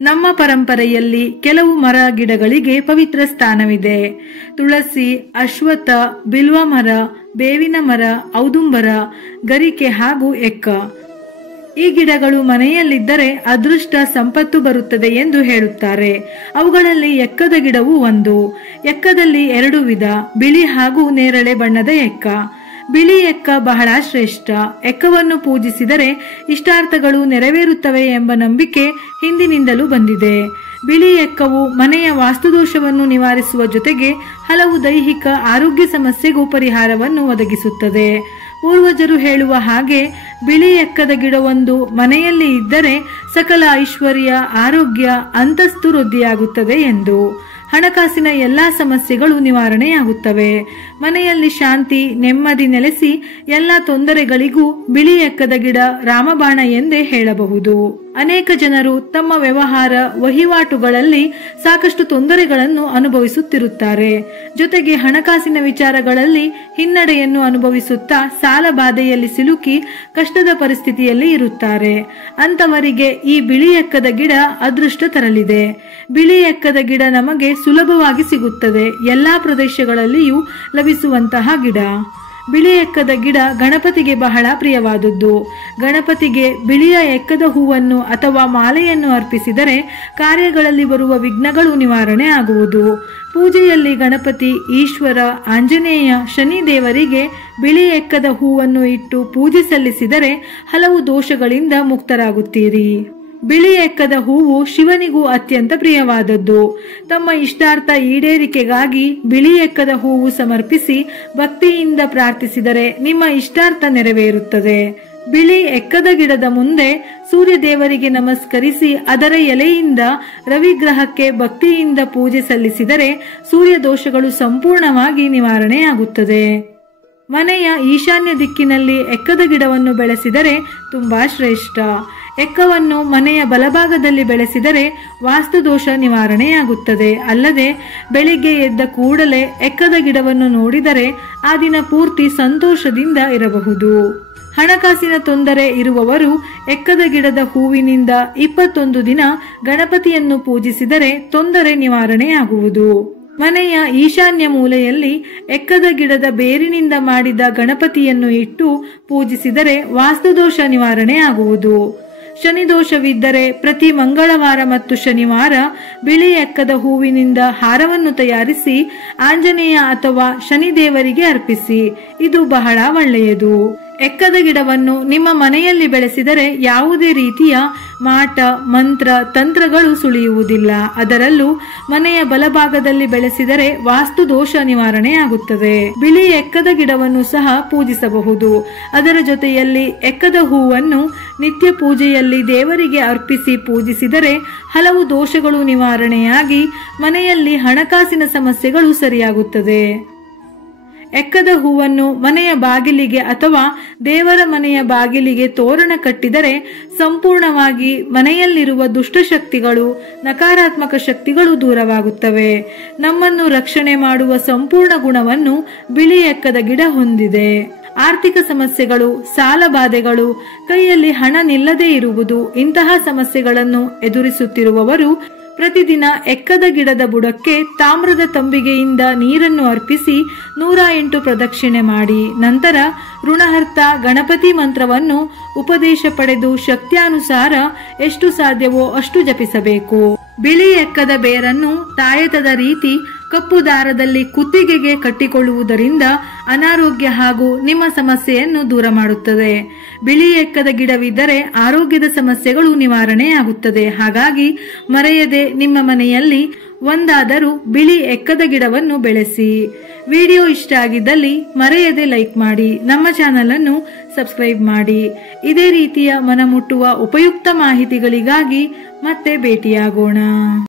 ನಮ್ಮ ಪರಂಪರೆಯಲ್ಲಿ ಕೆಲವು ಮರ ಗಿಡಗಳಿಗೆ ಪವಿತ್ರ ಸ್ಥಾನವಿದೆ. ತುಳಸಿ, ಅಶ್ವತ್ಥ, ಬಿಲ್ವ ಮರ, ಬೇವಿನ ಮರ, ಔದುಂಬರ, ಗರಿಕೆ ಹಾಗೂ ಎಕ್ಕ. ಈ ಗಿಡಗಳು ಮನೆಯಲ್ಲಿದ್ದರೆ ಅದೃಷ್ಟ ಸಂಪತ್ತು ಬರುತ್ತದೆ ಎಂದು ಹೇಳುತ್ತಾರೆ. ಅವುಗಳಲ್ಲಿ ಎಕ್ಕದ ಗಿಡವೂ ಒಂದು. ಎಕ್ಕದಲ್ಲಿ 2 ವಿಧ, ಬಿಳಿ ಹಾಗೂ ನೇರಳೆ ಬಣ್ಣದ ಎಕ್ಕ. ಬಿಳಿ ಎಕ್ಕ ಬಹಳ ಶ್ರೇಷ್ಠ. ಎಕ್ಕವನ್ನು ಪೂಜಿಸಿದರೆ ಇಷ್ಟಾರ್ಥಗಳು ನೆರವೇರುತ್ತವೆ ಎಂಬ ನಂಬಿಕೆ ಹಿಂದಿನಿಂದಲೂ ಬಂದಿದೆ. ಬಿಳಿ ಎಕ್ಕವು ಮನೆಯ ವಾಸ್ತುದೋಷವನ್ನು ನಿವಾರಿಸುವ ಜೊತೆಗೆ ಹಲವು ದೈಹಿಕ ಆರೋಗ್ಯ ಸಮಸ್ಯೆಗೂ ಪರಿಹಾರವನ್ನು ಒದಗಿಸುತ್ತದೆ. ಪೂರ್ವಜರು ಹೇಳುವ ಹಾಗೆ ಬಿಳಿ ಎಕ್ಕದ ಗಿಡವೊಂದು ಮನೆಯಲ್ಲಿ ಇದ್ದರೆ ಸಕಲ ಐಶ್ವರ್ಯ, ಆರೋಗ್ಯ, ಅಂತಸ್ತು ವೃದ್ಧಿಯಾಗುತ್ತದೆ ಎಂದು. ಹಣಕಾಸಿನ ಎಲ್ಲಾ ಸಮಸ್ಯೆಗಳು ನಿವಾರಣೆಯಾಗುತ್ತವೆ. ಮನೆಯಲ್ಲಿ ಶಾಂತಿ, ನೆಮ್ಮದಿ ನೆಲೆಸಿ ಎಲ್ಲ ತೊಂದರೆಗಳಿಗೂ ಬಿಳಿ ಎಕ್ಕದ ಗಿಡ ರಾಮಬಾಣ ಎಂದೇ ಹೇಳಬಹುದು. ಅನೇಕ ಜನರು ತಮ್ಮ ವ್ಯವಹಾರ ವಹಿವಾಟುಗಳಲ್ಲಿ ಸಾಕಷ್ಟು ತೊಂದರೆಗಳನ್ನು ಅನುಭವಿಸುತ್ತಿರುತ್ತಾರೆ. ಜೊತೆಗೆ ಹಣಕಾಸಿನ ವಿಚಾರಗಳಲ್ಲಿ ಹಿನ್ನಡೆಯನ್ನು ಅನುಭವಿಸುತ್ತಾ ಸಾಲ ಬಾಧೆಯಲ್ಲಿ ಸಿಲುಕಿ ಕಷ್ಟದ ಪರಿಸ್ಥಿತಿಯಲ್ಲಿ ಇರುತ್ತಾರೆ. ಅಂತವರಿಗೆ ಈ ಬಿಳಿ ಎಕ್ಕದ ಗಿಡ ಅದೃಷ್ಟ ತರಲಿದೆ. ಬಿಳಿ ಎಕ್ಕದ ಗಿಡ ನಮಗೆ ಸುಲಭವಾಗಿ ಸಿಗುತ್ತದೆ. ಎಲ್ಲಾ ಪ್ರದೇಶಗಳಲ್ಲಿಯೂ ಲಭಿಸುವಂತಹ ಗಿಡ. ಬಿಳಿ ಎಕ್ಕದ ಗಿಡ ಗಣಪತಿಗೆ ಬಹಳ ಪ್ರಿಯವಾದದ್ದು. ಗಣಪತಿಗೆ ಬಿಳಿಯ ಎಕ್ಕದ ಹೂವನ್ನು ಅಥವಾ ಮಾಲೆಯನ್ನು ಅರ್ಪಿಸಿದರೆ ಕಾರ್ಯಗಳಲ್ಲಿ ಬರುವ ವಿಘ್ನಗಳು ನಿವಾರಣೆ ಆಗುವುದು. ಪೂಜೆಯಲ್ಲಿ ಗಣಪತಿ, ಈಶ್ವರ, ಆಂಜನೇಯ, ಶನಿ ದೇವರಿಗೆ ಬಿಳಿ ಎಕ್ಕದ ಹೂವನ್ನು ಇಟ್ಟು ಪೂಜೆ ಸಲ್ಲಿಸಿದರೆ ಹಲವು ದೋಷಗಳಿಂದ ಮುಕ್ತರಾಗುತ್ತೀರಿ. ಬಿಳಿ ಎಕ್ಕದ ಹೂವು ಶಿವನಿಗೂ ಅತ್ಯಂತ ಪ್ರಿಯವಾದದ್ದು. ತಮ್ಮ ಇಷ್ಟಾರ್ಥ ಈಡೇರಿಕೆಗಾಗಿ ಬಿಳಿ ಎಕ್ಕದ ಹೂವು ಸಮರ್ಪಿಸಿ ಭಕ್ತಿಯಿಂದ ಪ್ರಾರ್ಥಿಸಿದರೆ ನಿಮ್ಮ ಇಷ್ಟಾರ್ಥ ನೆರವೇರುತ್ತದೆ. ಬಿಳಿ ಎಕ್ಕದ ಗಿಡದ ಮುಂದೆ ಸೂರ್ಯ ದೇವರಿಗೆ ನಮಸ್ಕರಿಸಿ ಅದರ ಎಲೆಯಿಂದ ರವಿಗ್ರಹಕ್ಕೆ ಭಕ್ತಿಯಿಂದ ಪೂಜೆ ಸಲ್ಲಿಸಿದರೆ ಸೂರ್ಯ ದೋಷಗಳು ಸಂಪೂರ್ಣವಾಗಿ ನಿವಾರಣೆಯಾಗುತ್ತದೆ. ಮನೆಯ ಈಶಾನ್ಯ ದಿಕ್ಕಿನಲ್ಲಿ ಎಕ್ಕದ ಗಿಡವನ್ನು ಬೆಳೆಸಿದರೆ ತುಂಬಾ ಶ್ರೇಷ್ಠ. ಎಕ್ಕವನ್ನು ಮನೆಯ ಬಲಭಾಗದಲ್ಲಿ ಬೆಳೆಸಿದರೆ ವಾಸ್ತುದೋಷ ನಿವಾರಣೆಯಾಗುತ್ತದೆ. ಅಲ್ಲದೆ ಬೆಳಿಗ್ಗೆ ಎದ್ದ ಕೂಡಲೇ ಎಕ್ಕದ ಗಿಡವನ್ನು ನೋಡಿದರೆ ಆ ದಿನ ಪೂರ್ತಿ ಸಂತೋಷದಿಂದ ಇರಬಹುದು. ಹಣಕಾಸಿನ ತೊಂದರೆ ಇರುವವರು ಎಕ್ಕದ ಗಿಡದ ಹೂವಿನಿಂದ 21 ದಿನ ಗಣಪತಿಯನ್ನು ಪೂಜಿಸಿದರೆ ತೊಂದರೆ ನಿವಾರಣೆಯಾಗುವುದು. ಮನೆಯ ಈಶಾನ್ಯ ಮೂಲೆಯಲ್ಲಿ ಎಕ್ಕದ ಗಿಡದ ಬೇರಿನಿಂದ ಮಾಡಿದ ಗಣಪತಿಯನ್ನು ಇಟ್ಟು ಪೂಜಿಸಿದರೆ ವಾಸ್ತುದೋಷ ನಿವಾರಣೆ ಆಗುವುದು. ಶನಿದೋಷವಿದ್ದರೆ ಪ್ರತಿ ಮಂಗಳವಾರ ಮತ್ತು ಶನಿವಾರ ಬಿಳಿ ಎಕ್ಕದ ಹೂವಿನಿಂದ ಹಾರವನ್ನು ತಯಾರಿಸಿ ಆಂಜನೇಯ ಅಥವಾ ಶನಿದೇವರಿಗೆ ಅರ್ಪಿಸಿ. ಇದು ಬಹಳ ಒಳ್ಳೆಯದು. ಎಕ್ಕದ ಗಿಡವನ್ನು ನಿಮ್ಮ ಮನೆಯಲ್ಲಿ ಬೆಳೆಸಿದರೆ ಯಾವುದೇ ರೀತಿಯ ಮಾಟ, ಮಂತ್ರ, ತಂತ್ರಗಳು ಸುಳಿಯುವುದಿಲ್ಲ. ಅದರಲ್ಲೂ ಮನೆಯ ಬಲಭಾಗದಲ್ಲಿ ಬೆಳೆಸಿದರೆ ವಾಸ್ತು ದೋಷ ನಿವಾರಣೆ ಆಗುತ್ತದೆ. ಬಿಳಿ ಎಕ್ಕದ ಗಿಡವನ್ನು ಸಹ ಪೂಜಿಸಬಹುದು. ಅದರ ಜೊತೆಯಲ್ಲಿ ಎಕ್ಕದ ಹೂವನ್ನು ನಿತ್ಯ ಪೂಜೆಯಲ್ಲಿ ದೇವರಿಗೆ ಅರ್ಪಿಸಿ ಪೂಜಿಸಿದರೆ ಹಲವು ದೋಷಗಳು ನಿವಾರಣೆಯಾಗಿ ಮನೆಯಲ್ಲಿ ಹಣಕಾಸಿನ ಸಮಸ್ಯೆಗಳು ಸರಿಯಾಗುತ್ತದೆ. ಎಕ್ಕದ ಹೂವನ್ನು ಮನೆಯ ಬಾಗಿಲಿಗೆ ಅಥವಾ ದೇವರ ಮನೆಯ ಬಾಗಿಲಿಗೆ ತೋರಣ ಕಟ್ಟಿದರೆ ಸಂಪೂರ್ಣವಾಗಿ ಮನೆಯಲ್ಲಿರುವ ದುಷ್ಟಶಕ್ತಿಗಳು, ನಕಾರಾತ್ಮಕ ಶಕ್ತಿಗಳು ದೂರವಾಗುತ್ತವೆ. ನಮ್ಮನ್ನು ರಕ್ಷಣೆ ಮಾಡುವ ಸಂಪೂರ್ಣ ಗುಣವನ್ನು ಬಿಳಿ ಎಕ್ಕದ ಗಿಡ ಹೊಂದಿದೆ. ಆರ್ಥಿಕ ಸಮಸ್ಯೆಗಳು, ಸಾಲ ಬಾಧೆಗಳು, ಕೈಯಲ್ಲಿ ಹಣ ನಿಲ್ಲದೇ ಇರುವುದು, ಇಂತಹ ಸಮಸ್ಯೆಗಳನ್ನು ಎದುರಿಸುತ್ತಿರುವವರು ಪ್ರತಿದಿನ ಎಕ್ಕದ ಗಿಡದ ಬುಡಕ್ಕೆ ತಾಮ್ರದ ತಂಬಿಗೆಯಿಂದ ನೀರನ್ನು ಅರ್ಪಿಸಿ 108 ಪ್ರದಕ್ಷಿಣೆ ಮಾಡಿ ನಂತರ ಋಣಹರ್ತ ಗಣಪತಿ ಮಂತ್ರವನ್ನು ಉಪದೇಶ ಪಡೆದು ಶಕ್ತ್ಯಾನುಸಾರ ಎಷ್ಟು ಸಾಧ್ಯವೋ ಅಷ್ಟು ಜಪಿಸಬೇಕು. ಬಿಳಿ ಎಕ್ಕದ ಬೇರನ್ನು ತಾಯತದ ರೀತಿ ಕಪ್ಪು ದಾರದಲ್ಲಿ ಕುತ್ತಿಗೆಗೆ ಕಟ್ಟಿಕೊಳ್ಳುವುದರಿಂದ ಅನಾರೋಗ್ಯ ಹಾಗೂ ನಿಮ್ಮ ಸಮಸ್ಯೆಯನ್ನು ದೂರ ಮಾಡುತ್ತದೆ. ಬಿಳಿ ಎಕ್ಕದ ಗಿಡವಿದ್ದರೆ ಆರೋಗ್ಯದ ಸಮಸ್ಯೆಗಳು ನಿವಾರಣೆಯಾಗುತ್ತದೆ. ಹಾಗಾಗಿ ಮರೆಯದೆ ನಿಮ್ಮ ಮನೆಯಲ್ಲಿ ಒಂದಾದರೂ ಬಿಳಿ ಎಕ್ಕದ ಗಿಡವನ್ನು ಬೆಳೆಸಿ. ವಿಡಿಯೋ ಇಷ್ಟ ಆಗಿದ್ದಲ್ಲಿ ಮರೆಯದೆ ಲೈಕ್ ಮಾಡಿ, ನಮ್ಮ ಚಾನೆಲ್ ಅನ್ನು ಸಬ್ಸ್ಕ್ರೈಬ್ ಮಾಡಿ. ಇದೇ ರೀತಿಯ ಮನಮುಟ್ಟುವ ಉಪಯುಕ್ತ ಮಾಹಿತಿಗಳಿಗಾಗಿ ಮತ್ತೆ ಭೇಟಿಯಾಗೋಣ.